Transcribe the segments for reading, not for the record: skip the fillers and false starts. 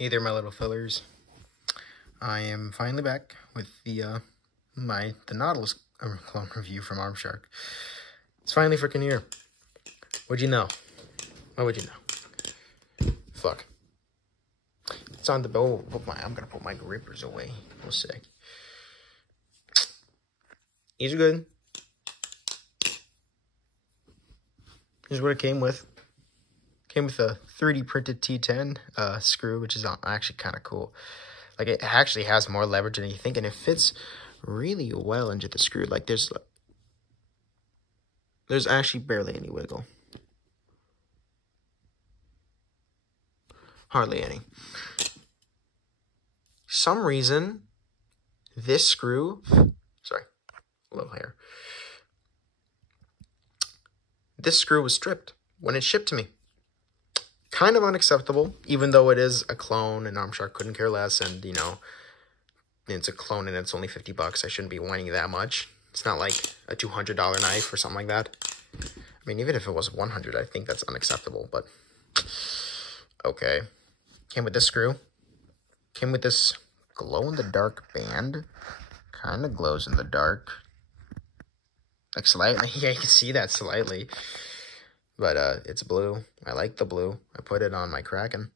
Hey there, my little fillers. I am finally back with the Nautilus clone review from Armshark. It's finally freaking here. What'd you know? What would you know? Fuck. It's on the bow. I'm gonna put my grippers away. One sec. These are good. Here's what it came with. Came with a 3D printed T10 screw, which is actually kind of cool. Like, it actually has more leverage than you think, and it fits really well into the screw. Like, there's actually barely any wiggle. Hardly any. Some reason, this screw, sorry, a little hair. This screw was stripped when it shipped to me. Kind of unacceptable, even though it is a clone and Armshark couldn't care less, and, you know, it's a clone and it's only $50. I shouldn't be whining that much. It's not like a $200 knife or something like that. I mean, even if it was $100, I think that's unacceptable, but okay. Came with this screw. Came with this glow-in-the-dark band. Kind of glows in the dark. Like, slightly. Yeah, you can see that slightly. But it's blue. I like the blue. I put it on my Kraken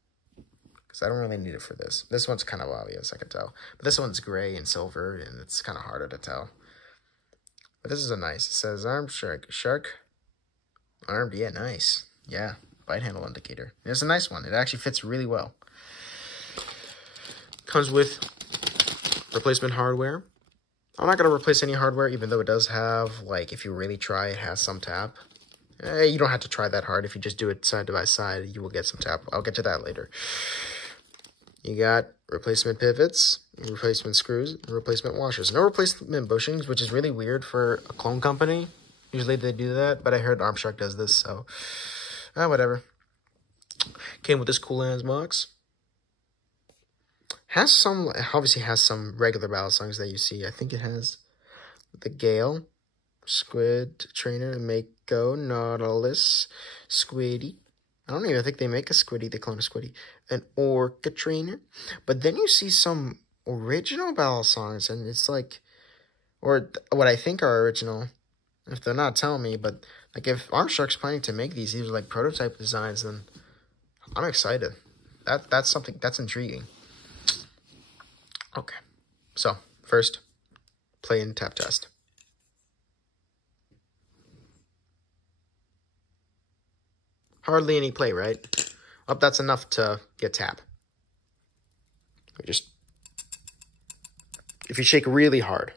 because I don't really need it for this. This one's kind of obvious, I can tell. But this one's gray and silver, and it's kind of harder to tell. But this is a nice. It says Armshark. Shark. Armed. Yeah, nice. Yeah. Bite handle indicator. It's a nice one. It actually fits really well. Comes with replacement hardware. I'm not going to replace any hardware, even though it does have, like, if you really try, it has some tap. You don't have to try that hard. If you just do it side by side, you will get some tap. I'll get to that later. You got replacement pivots, replacement screws, replacement washers. No replacement bushings, which is really weird for a clone company. Usually they do that, but I heard Armshark does this, so whatever. Came with this cool ass box. Obviously has some regular battle songs that you see. I think it has the Gale, Squid Trainer, Mako, Nautilus, Squiddy. I don't even think they make a Squiddy, they clone a Squiddy. An Orca Trainer. But then you see some original battle songs, and it's like, or what I think are original, if they're not telling me, but like if Armshark's planning to make these are like prototype designs, then I'm excited. That's something, that's intriguing. Okay, so first, play and tap test. Hardly any play, right? Well, that's enough to get tap. If you shake really hard.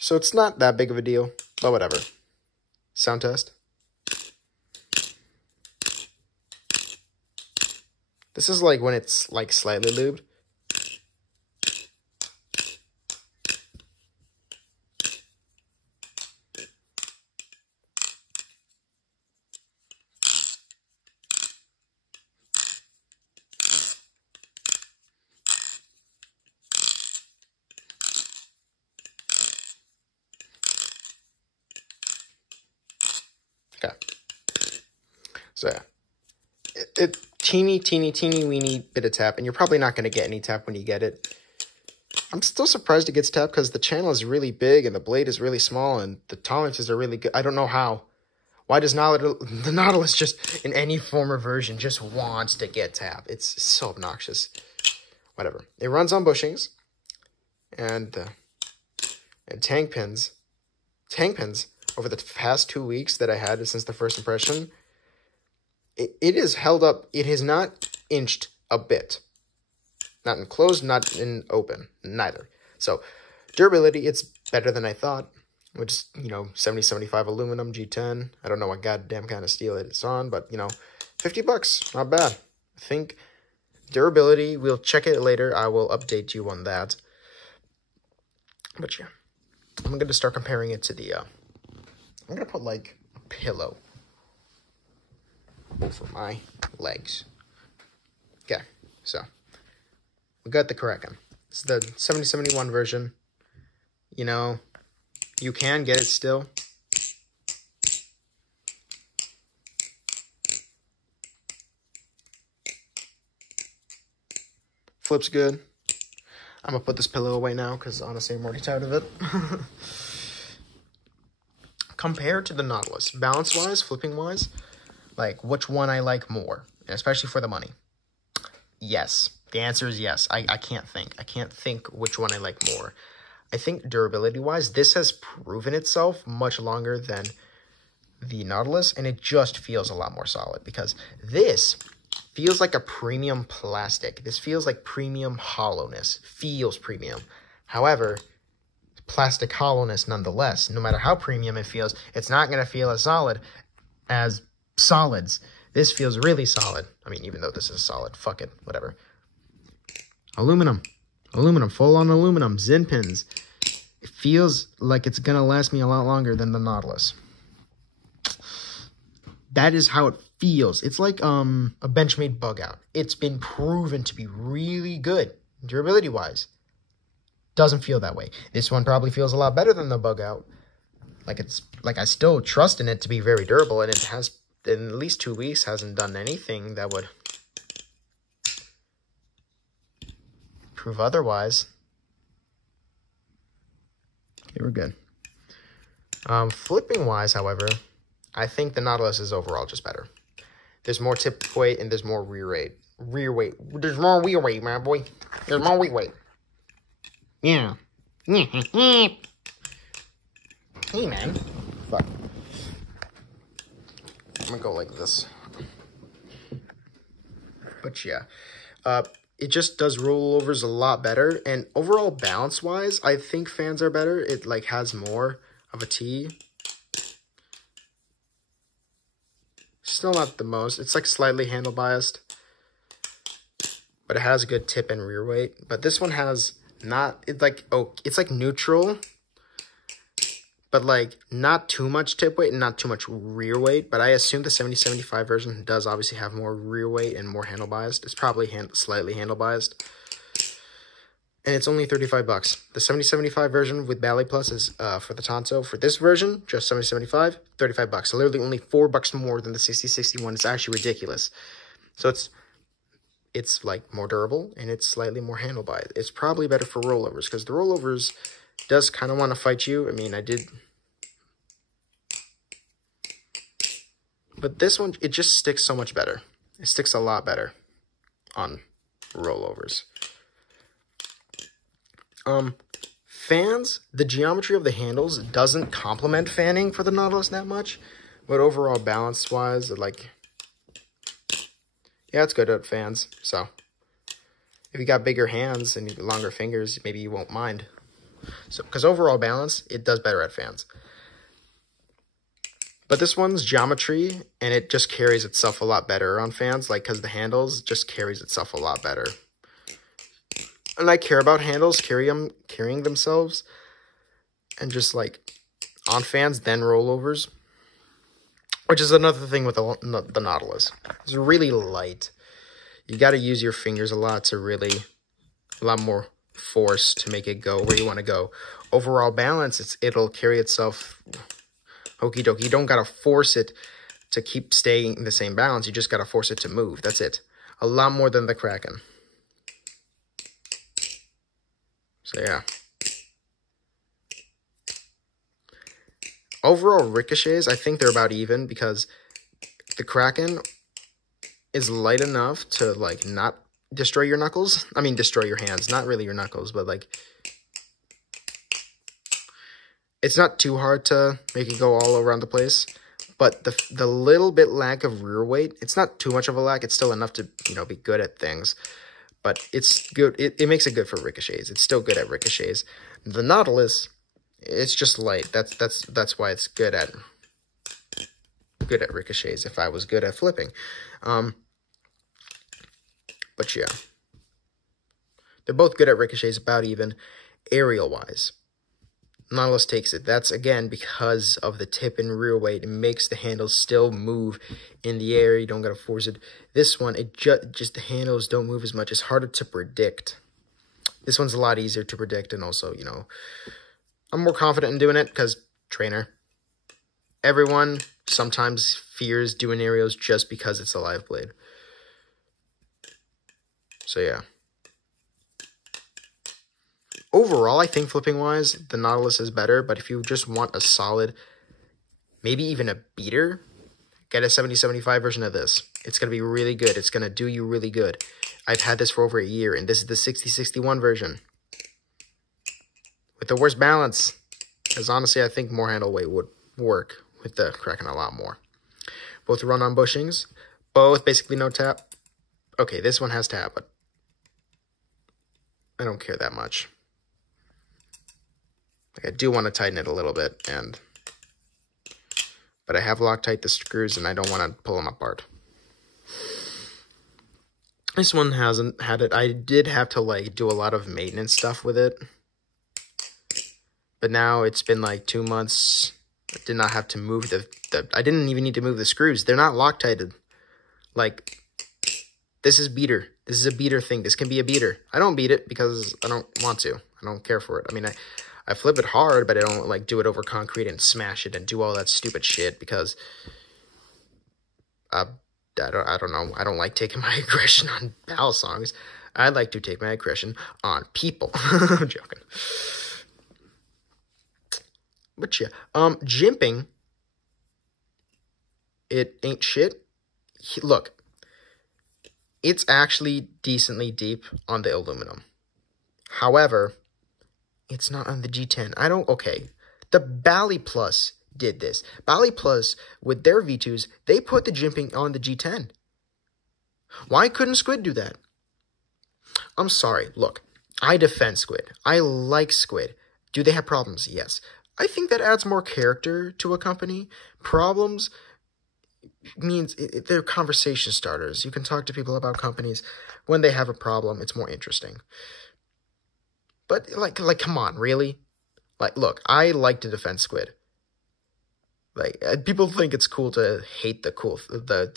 So it's not that big of a deal, but whatever. Sound test. This is like when it's like slightly lubed. Okay. So yeah. It teeny weeny bit of tap, and you're probably not going to get any tap when you get it. I'm still surprised it gets tap because the channel is really big and the blade is really small and the tolerances are really good. I don't know how. Why does the Nautilus just, in any form or version, just wants to get tap? It's so obnoxious. Whatever. It runs on bushings and tank pins. Tank pins over the past 2 weeks that I had since the first impression, it is held up. It has not inched a bit. Not in closed, not in open. Neither. So, durability, it's better than I thought. Which is, you know, 70-75 aluminum, G10. I don't know what goddamn kind of steel it's on, but, you know, $50. Not bad. I think durability, we'll check it later. I will update you on that. But, yeah. I'm going to start comparing it to the, I'm going to put, like, a pillow over my legs. Okay, so we got the Kraken. It's the 7071 version. You know, you can get it still. Flip's good. I'm going to put this pillow away now because honestly I'm already tired of it. Compared to the Nautilus, balance-wise, flipping-wise, like which one I like more, especially for the money. Yes. The answer is yes. I can't think. I can't think which one I like more. I think durability-wise, this has proven itself much longer than the Nautilus, and it just feels a lot more solid because this feels like a premium plastic. This feels like premium hollowness. Feels premium. However, plastic hollowness nonetheless. No matter how premium it feels, it's not going to feel as solid as solids. This feels really solid. I mean, even though this is solid, fuck it, whatever. Aluminum, full-on aluminum, Zin pins. It feels like it's gonna last me a lot longer than the Nautilus. That is how it feels. It's like a Benchmade bug out. It's been proven to be really good, durability-wise. Doesn't feel that way. This one probably feels a lot better than the bug out. Like I still trust in it to be very durable, and it has, in at least 2 weeks, hasn't done anything that would prove otherwise. Okay, we're good. Flipping wise, however, I think the Nautilus is overall just better. There's more tip weight and there's more rear weight. There's more rear weight, my boy. There's more rear weight. Yeah. Hey, man. Fuck. I'm gonna go like this. But yeah. It just does rollovers a lot better, and overall balance-wise, I think fans are better. It, like, has more of a T. Still not the most. It's, like, slightly handle biased, but it has a good tip and rear weight. But this one has not, it's like neutral, but, like, not too much tip weight and not too much rear weight. But I assume the 7075 version does obviously have more rear weight and more handle biased. It's probably slightly handle biased. And it's only $35. The 7075 version with Ballet Plus is for the Tonto. For this version, just 7075, $35. So literally only $4 more than the 6061. It's actually ridiculous. So it's like more durable and it's slightly more handle biased. It's probably better for rollovers because the rollovers does kind of want to fight you. I mean, I did. But this one, it just sticks so much better. It sticks a lot better on rollovers. Fans, the geometry of the handles doesn't complement fanning for the Nautilus that much. But overall, balance-wise, like, yeah, it's good at fans. So, if you got bigger hands and longer fingers, maybe you won't mind. So, because overall balance, it does better at fans. But this one's geometry, and it just carries itself a lot better on fans, like, because the handles just carries itself a lot better. And I care about handles carrying themselves, and just, like, on fans, then rollovers. Which is another thing with the Nautilus. It's really light. You got to use your fingers a lot to really, a lot more force to make it go where you want to go. Overall balance, it'll carry itself okie dokie. You don't got to force it to keep staying in the same balance. You just got to force it to move. That's it. A lot more than the Kraken. So, yeah. Overall ricochets, I think they're about even because the Kraken is light enough to, like, not destroy your knuckles. I mean, destroy your hands. Not really your knuckles, but, like, it's not too hard to make it go all around the place. But the little bit lack of rear weight, it's not too much of a lack. It's still enough to, you know, be good at things. But it's good. It makes it good for ricochets. It's still good at ricochets. The Nautilus, it's just light. That's why it's good at ricochets. If I was good at flipping, but yeah, they're both good at ricochets, about even. Aerial wise, Nautilus takes it. That's again because of the tip and rear weight. It makes the handles still move in the air. You don't gotta force it. This one, it just the handles don't move as much. It's harder to predict. This one's a lot easier to predict, and also, you know, I'm more confident in doing it because trainer. Everyone sometimes fears doing aerials just because it's a live blade. So yeah. Overall, I think flipping-wise, the Nautilus is better, but if you just want a solid, maybe even a beater, get a 7075 version of this. It's going to be really good. It's going to do you really good. I've had this for over a year, and this is the 6061 version. With the worst balance. Because honestly, I think more handle weight would work with the Kraken a lot more. Both run on bushings. Both basically no tap. Okay, this one has tap, but I don't care that much. Like, I do want to tighten it a little bit, but I have Loctite the screws, and I don't want to pull them apart. This one hasn't had it. I did have to, like, do a lot of maintenance stuff with it. But now it's been, like, 2 months. I did not have to move I didn't even need to move the screws. They're not Loctited. Like, this is beater. This is a beater thing. This can be a beater. I don't beat it because I don't want to. I don't care for it. I mean, I flip it hard, but I don't, like, do it over concrete and smash it and do all that stupid shit because I don't know. I don't like taking my aggression on battle songs. I like to take my aggression on people. I'm joking. But yeah, jimping, it ain't shit. Look, it's actually decently deep on the aluminum. However, it's not on the G10. Okay. The Bally Plus did this. Bally Plus, with their V2s, they put the jimping on the G10. Why couldn't Squid do that? I'm sorry. Look, I defend Squid. I like Squid. Do they have problems? Yes. I think that adds more character to a company. Problems means they're conversation starters. You can talk to people about companies. When they have a problem, it's more interesting. But, like, come on, really? Like, look, I like to defend Squid. Like, people think it's cool to hate the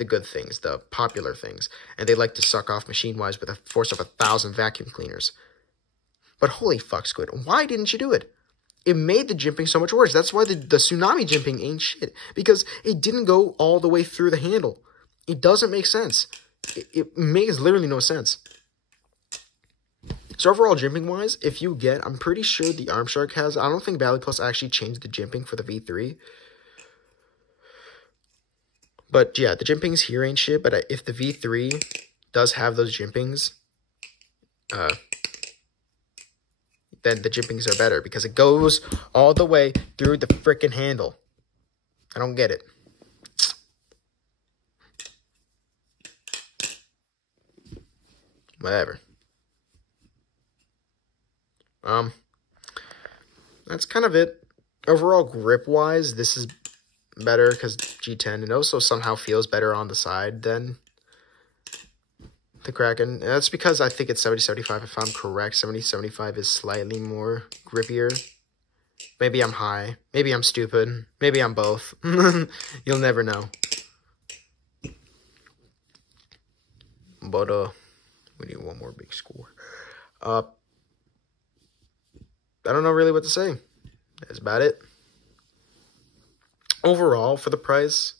good things, the popular things, and they like to suck off machine-wise with a force of 1,000 vacuum cleaners. But holy fuck, Squid, why didn't you do it? It made the jimping so much worse. That's why the tsunami jimping ain't shit, because it didn't go all the way through the handle. It doesn't make sense. It makes literally no sense. So overall, jimping-wise, if you get, I'm pretty sure the Arm Shark has, I don't think Bally Plus actually changed the jimping for the V3. But yeah, the jimpings here ain't shit, but if the V3 does have those jimpings, then the jimpings are better, because it goes all the way through the frickin' handle. I don't get it. Whatever. That's kind of it. Overall, grip-wise, this is better because G10. It also somehow feels better on the side than the Kraken. And that's because I think it's 70-75, if I'm correct. 70-75 is slightly more grippier. Maybe I'm high. Maybe I'm stupid. Maybe I'm both. You'll never know. But, we need one more big score. I don't know really what to say. That's about it. Overall, for the price,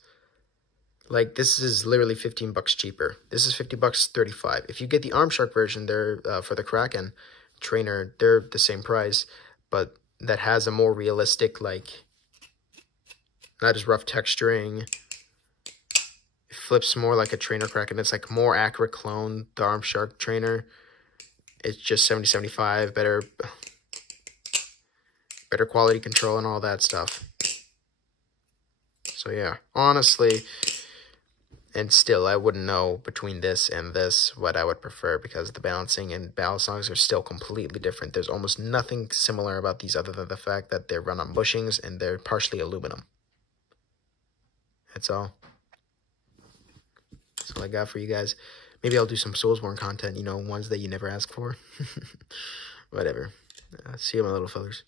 like, this is literally $15 cheaper. This is $50, 35. If you get the Arm Shark version, they're for the Kraken trainer, they're the same price, but that has a more realistic, like, not as rough texturing. It flips more like a trainer Kraken. It's like more accurate clone, the Arm Shark trainer. It's just 70-75, better quality control and all that stuff. So yeah, honestly, and still, I wouldn't know between this and this what I would prefer, because the balancing and battle songs are still completely different. There's almost nothing similar about these other than the fact that they're run on bushings and they're partially aluminum. That's all. That's all I got for you guys. Maybe I'll do some Soulsborne content, you know, ones that you never ask for. Whatever. See you, my little fellers.